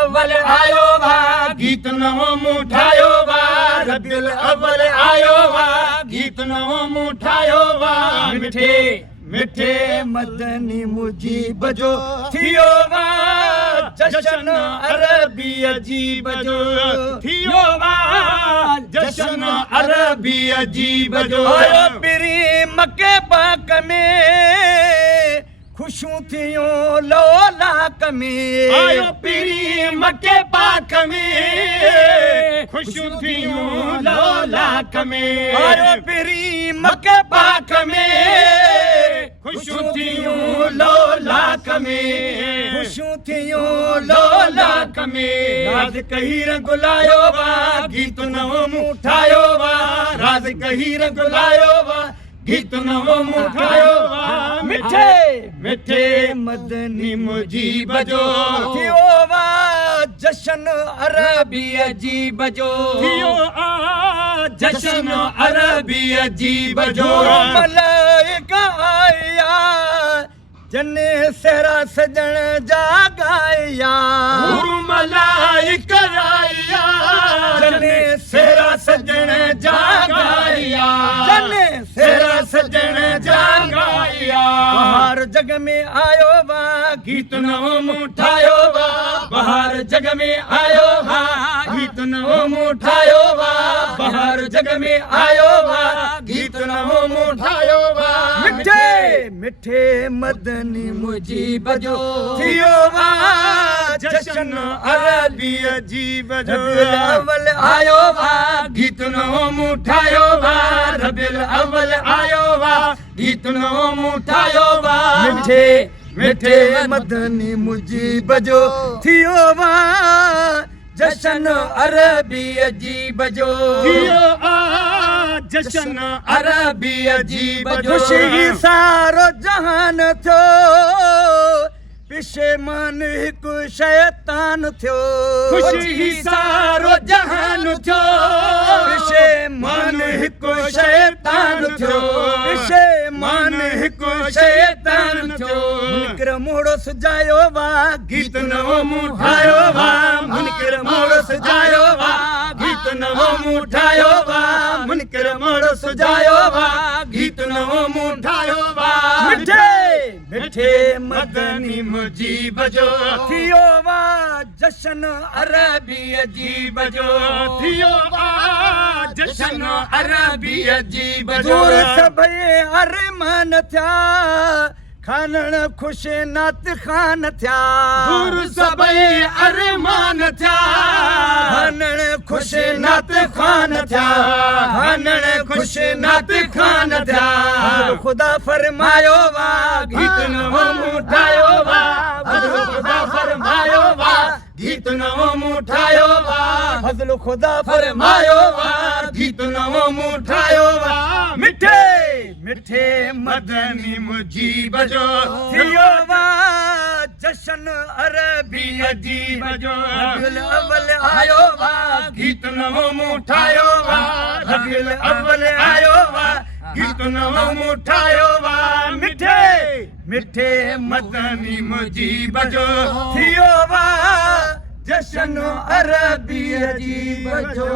अव्वल आयो वा गीत नवो मुठायो वा रबियुल अव्वल आयो वा गीत नवो मुठायो वा मिठे मिठे मदनी मुजीब जो थियो वा जशन अरबी अजीब जो थियो वा जशन अरबी अजीब जो आयो पिरी मके पाक में खुशूं थियूं लो लाक में आयो पिरी मके पाक में खुशूं थियूं लो लाक में आयो पिरी मके पाक में खुशूं थियूं लो लाक में खुशूं थियूं लो लाक में राज कहीर गुलायो वा गीत नवो मुठायो वा राज कहीर गुलायो वा गीत नवो मुठायो वा मिठे मिठे मदनी मुजीब जो थियो वा जशन अरबी अजीब जो थियो जशन अरबी अजीब जो मलाइका आया जने सेरा सजन जागाया मलाइका आया जने सेरा सजन जागाया जने सेरा सजन जागाया बाहर जग में आयो वा गीत नवो मुठायो वा बाहर जग में आयो वा गीत नवो मुठायो वा बाहर जग में आयो वा गीत नवो मुठायो वा मिठे मिठे मदनी मुजीब जो थियो वा जशन अरबी अजीब जो अव्वल आयो वा गीत नवो मुठायो वा रबियुल अव्वल आयो वा गीत नवो मुठायो वा मिठे मिठे मदनी मुजीब जो थियो वा जशन अरबी अजीब जो थियो जशन अरबी अजीब जो खुशी सारो जहान थियो पिछे मन हिकु शैतान थियो खुशी सारो जहान थियो पिछे मन हिकु शैतान थियो पिछे मन हिकु शैतान थियो मुनकर मोड़ो सजायो वा गीत नवो मुठायो वा मुनकर मोड़ो सजायो वा गीत नवो मुठायो वा मुनकर मोड़ो सजायो वा गीत नवो मुठायो वा मिठे मिठे मदनी मुजीब जो थियो वा जशन अरबी अजीब जो थियो वा जशन अरबी अजीब जो दूर सभई अरमान थिया खानण खुश नात खान थिया दूर सभई अरमान थिया खानण खुश नात खान थिया खानण खुश नात खान थिया खुदा फरमायो वा गीत नवो मुठायो वा खुदा फरमायो वा गीत नवो मुठायो वा फजल खुदा फरमायो वा गीत नवो मुठायो वा मिठे मिठे मदनी मुजीब जो थियो वा जशन अरबी अजीब जो रबियुल अव्वल आयो वा गीत नवो मुठायो वा रबियुल अव्वल आयो वा गीत नवो मुठायो वा मिठे मिठे मदनी मुजीब जो थियो वा जशन अरबी अजीब जो।